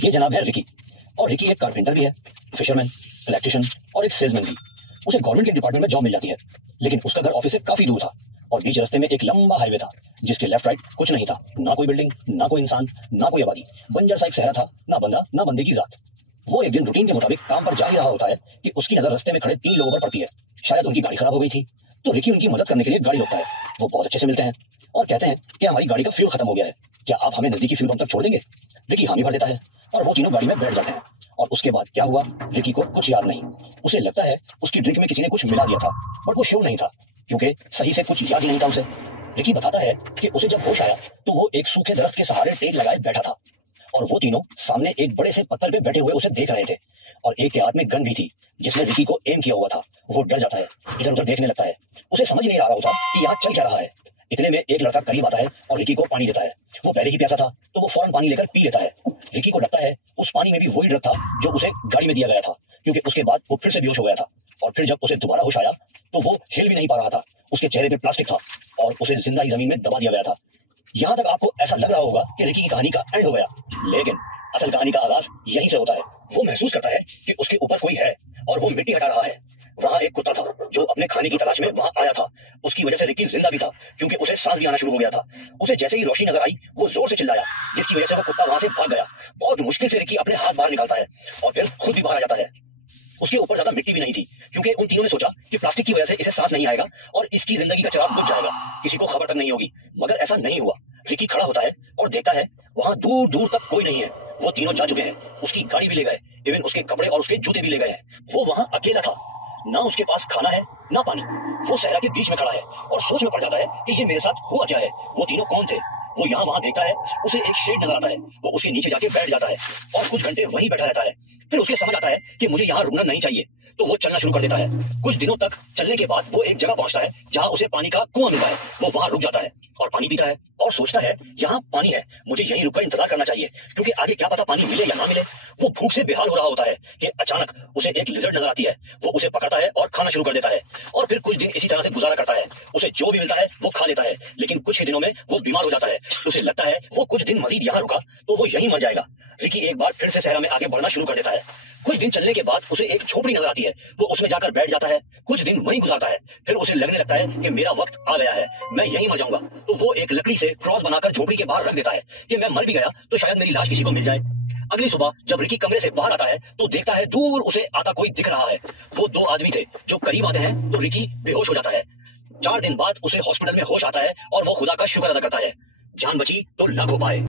ये जनाब है रिकी। और रिकी एक कारपेंटर भी है, फिशरमैन, इलेक्ट्रिशियन और एक सेल्समैन भी। उसे गवर्नमेंट के डिपार्टमेंट में जॉब मिल जाती है, लेकिन उसका घर ऑफिस से काफी दूर था और बीच रास्ते में एक लंबा हाईवे था जिसके लेफ्ट राइट कुछ नहीं था, ना कोई बिल्डिंग, ना कोई इंसान, ना कोई आबादी। बंजर सा एक शहर था, ना बंदा ना बंदे की जात। वो एक दिन रूटीन के मुताबिक काम पर जा ही रहा होता है कि उसकी नजर रास्ते में खड़े 3 लोगों पर पड़ती है। शायद उनकी गाड़ी खराब हो गई थी, तो रिकी उनकी मदद करने के लिए गाड़ी रोकता है। वो बहुत अच्छे से मिलते हैं और कहते हैं कि हमारी गाड़ी का फ्यूल खत्म हो गया है, क्या आप हमें नजदीकी फ्यूल पंप तक छोड़ देंगे। रिकी हामी भर देता है और वो तीनों गाड़ी में बैठ जाते हैं। और उसके बाद क्या हुआ रिकी को कुछ याद नहीं। उसे लगता है उसकी ड्रिंक में किसी ने कुछ मिला दिया था, बट वो श्योर नहीं था क्योंकि सही से कुछ याद ही नहीं था उसे। रिकी बताता है कि उसे जब होश आया तो वो एक सूखे दरख्त के सहारे टेक लगाए बैठा था और वो तीनों सामने एक बड़े से पत्थर पे बैठे हुए उसे देख रहे थे और एक के हाथ में गन भी थी जिसने रिकी को एम किया हुआ था। वो डर जाता है, इधर उधर देखने लगता है। उसे समझ नहीं आ रहा होता कि यहाँ चल क्या रहा है। इतने में एक लड़का करीब आता है और रिकी को पानी देता है। वो पहले ही प्यासा था तो वो फौरन पानी लेकर पी लेता है। रिकी को लगता है उस पानी में भी वही ड्रग था जो उसे गाड़ी में दिया गया था, क्योंकि उसके बाद वो फिर से बेहोश हो गया था। और फिर जब उसे दोबारा होश आया तो वो हिल भी नहीं पा रहा था, उसके चेहरे पे प्लास्टिक था और उसे जिंदा ही जमीन में दबा दिया गया था। यहाँ तक आपको ऐसा लग रहा होगा कि रिकी की कहानी का एंड हो गया, लेकिन असल कहानी का आगाज यहीं से होता है। वो महसूस करता है कि उसके ऊपर कोई है और वो मिट्टी हटा रहा है। वहां एक कुत्ता था जो अपने खाने की तलाश में वहां आया था। उसकी वजह से रिकी जिंदा भी था क्योंकि उसे सांस भी आना शुरू हो गया था। उसे जैसे ही रोशनी नजर आई वो जोर से चिल्लाया, जिसकी वजह से वो कुत्ता वहां से भाग गया। बहुत मुश्किल से रिकी अपने हाथ बाहर निकालता है और फिर खुद भी बाहर आ जाता है। उसके ऊपर ज्यादा मिट्टी भी नहीं थी क्योंकि उन तीनों ने सोचा कि प्लास्टिक की वजह से इसे सांस नहीं आएगा और इसकी जिंदगी का चिराग बुझ जाएगा, किसी को खबर तक नहीं होगी। मगर ऐसा नहीं हुआ। रिकी खड़ा होता है और देखता है वहां दूर दूर तक कोई नहीं है। वो तीनों जा चुके हैं, उसकी गाड़ी भी ले गए, इवन उसके कपड़े और उसके जूते भी ले गए हैं। वो वहां अकेला था, ना उसके पास खाना है ना पानी। वो सहरा के बीच में खड़ा है और सोच में पड़ जाता है कि ये मेरे साथ हुआ क्या है, वो तीनों कौन थे। वो यहाँ वहां देखता है, उसे एक शेड नजर आता है। वो उसके नीचे जाके बैठ जाता है और कुछ घंटे वहीं बैठा रहता है। फिर उसके समझ आता है कि मुझे यहाँ रुकना नहीं चाहिए, तो वो चलना शुरू कर देता है। कुछ दिनों तक चलने के बाद वो एक जगह पहुंचता है जहां उसे पानी का कुआं मिलता है। वो वहां रुक जाता है और पानी पीता है और सोचता है यहाँ पानी है, मुझे यहीं रुककर इंतजार करना चाहिए क्योंकि आगे क्या पता पानी मिले या ना मिले। वो भूख से बेहाल हो रहा होता है कि अचानक उसे एक लिजर्ड नजर आती है। वो उसे पकड़ता है और खाना शुरू कर देता है और फिर कुछ दिन इसी तरह से गुजारा करता है। उसे जो भी मिलता है वो खा लेता है, लेकिन कुछ ही दिनों में वो बीमार हो जाता है। उसे लगता है वो कुछ दिन मजीद यहाँ रुका तो वो यहीं मर जाएगा। रिकी एक बार फिर से सहरा में आगे बढ़ना शुरू कर देता है। कुछ दिन चलने के बाद उसे एक झोपड़ी नजर आती है। वो उसमें जाकर बैठ जाता है, कुछ दिन वहीं गुजारता है। फिर उसे लगने लगता है कि मेरा वक्त आ गया है, मैं यहीं मर जाऊंगा। तो वो एक लकड़ी से क्रॉस बनाकर झोपड़ी के बाहर रख देता है कि मैं मर भी गया तो शायद मेरी लाश किसी को मिल जाए। अगली सुबह जब रिकी कमरे से बाहर आता है तो देखता है दूर उसे आता कोई दिख रहा है। वो 2 आदमी थे जो करीब आते हैं तो रिकी बेहोश हो जाता है। 4 दिन बाद उसे हॉस्पिटल में होश आता है और वो खुदा का शुक्र अदा करता है, जान बची तो लाखों पाए।